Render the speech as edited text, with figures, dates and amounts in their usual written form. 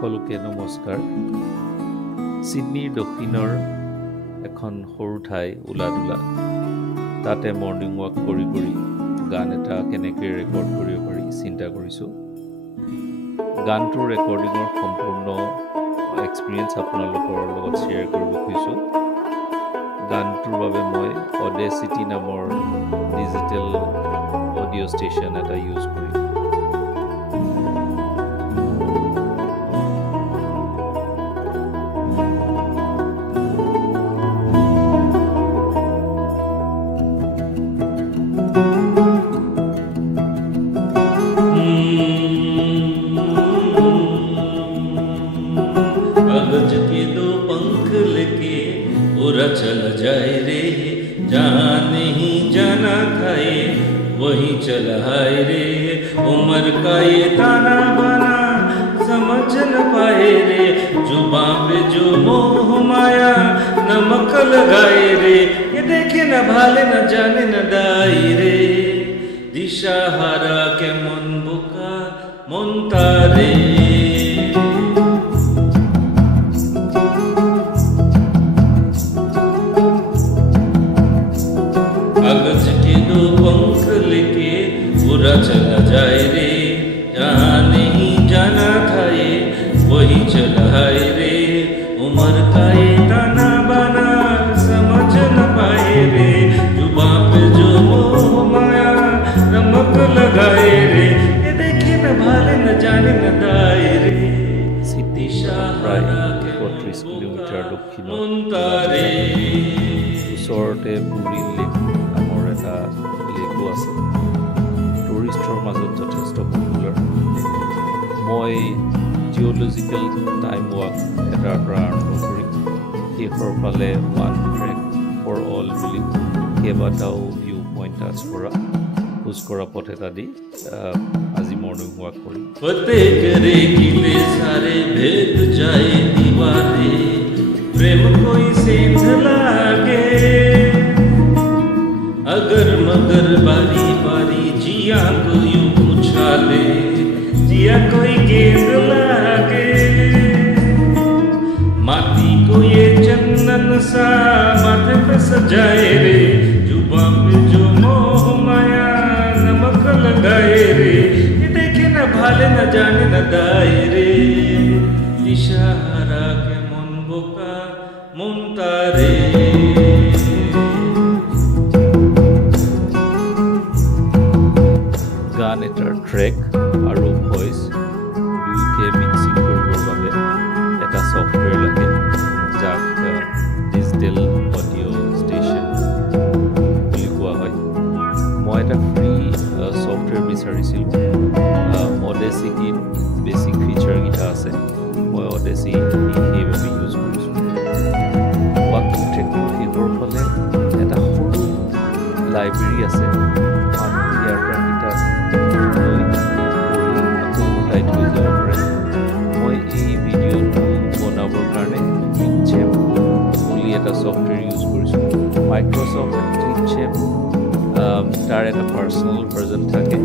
সকলোকে নমস্কাৰ সিডনীৰ দক্ষিণৰ এখন সৰু ঠাই উলাদুলা তাতে মৰ্নিং ৱাক কৰি গান এটা কেনেকৈ ৰেকৰ্ড কৰিব পাৰি চিন্তা কৰিছোঁ গানটোৰ ৰেকৰ্ডিঙৰ সম্পূৰ্ণ এক্সপিৰিয়েঞ্চ আপোনালোকৰ লগত শ্বেয়াৰ কৰিব খুজিছোঁ গানটোৰ বাবে মই অডেচিটি নামৰ ডিজিটেল অডিঅ' ষ্টেচন এটা ইউজ কৰিম कागज के दो पंख लेके उड़ा चल जाए रे जहाँ नहीं जाना था ये वही चला है रे उम्र का ये ताना बाना समझ न पाए रे जुबां पे जो मोह माया नमक लगाए रे ये देखे न भाले न जाने न दाई रे दिशा हारा के मन बुका मन तारे कागज के दो पंख लेके उड़ा चला जाए रे जहाँ नहीं जाना था ये वही चला है रे उम्र का ये ताना बाना समझ न पाए रे जुबां पे जो मोह माया नमक लगाए रे ये देखे न भाले न जाने न दाए रे সিডনী প্ৰায় ৩৫ কিলোমিটাৰ দক্ষিণত ওচৰতে বুৰি লেক নামৰ এটা লেকো আছে টুৰিষ্টৰ মাজত যথেষ্ট পপুলাৰ মই জিঅ'লজিকেল টাইম ৱাক এটাৰ পৰা আৰম্ভ কৰি শেষৰ ফালে ওৱান ট্ৰেক ফৰ অল বুলি কেইবাটাও ভিউ পইণ্ট টাচ কৰা খোজ কৰা পথ এটা দি আজি মৰ্নিং ৱাক কৰিম फतेह करे किले सारे भेद जाए दीवारे प्रेम कोई सेंध लागे अगर मगर बारी बारी जिया को यूं उछाले जिया कोई गेंद लागे माटी को ये चंदन सा माथे पे सजाए रे जुबां पे जो मोह माया नमक लगाए रे ये देखे न भाले न जाने न दाए रे दिशा हारा के मन बोका मन तारे গান এটাৰ ট্ৰেক আৰু ভইচ দুয়োকে মিক্সিং কৰিবৰ বাবে এটা ছফ্টৱেৰ লাগে যাক ডিজিটেল অডিঅ' ষ্টেচন বুলি কোৱা হয় মই এটা ফ্ৰী ছফ্টৱেৰ বিচাৰিছিলোঁ অডেচিটিত বেছিক ফিচাৰকেইটা আছে মই অডেচি সেইবাবে ইউজ কৰিছোঁ ৱাকিং ট্ৰেকটোৰ শেষৰ ফালে এটা সৰু লাইব্ৰেৰী আছে মানুহ ইয়াৰ পৰা কিতাপ মই এই ভিডিঅ'টো বনাবৰ কাৰণে ক্লিপচেপ বুলি এটা ছফ্টৱেৰ ইউজ কৰিছোঁ মাইক্ৰ'ছফ্ট ক্লিপচেপ তাৰ এটা পাৰ্চনেল ভাৰ্জন থাকে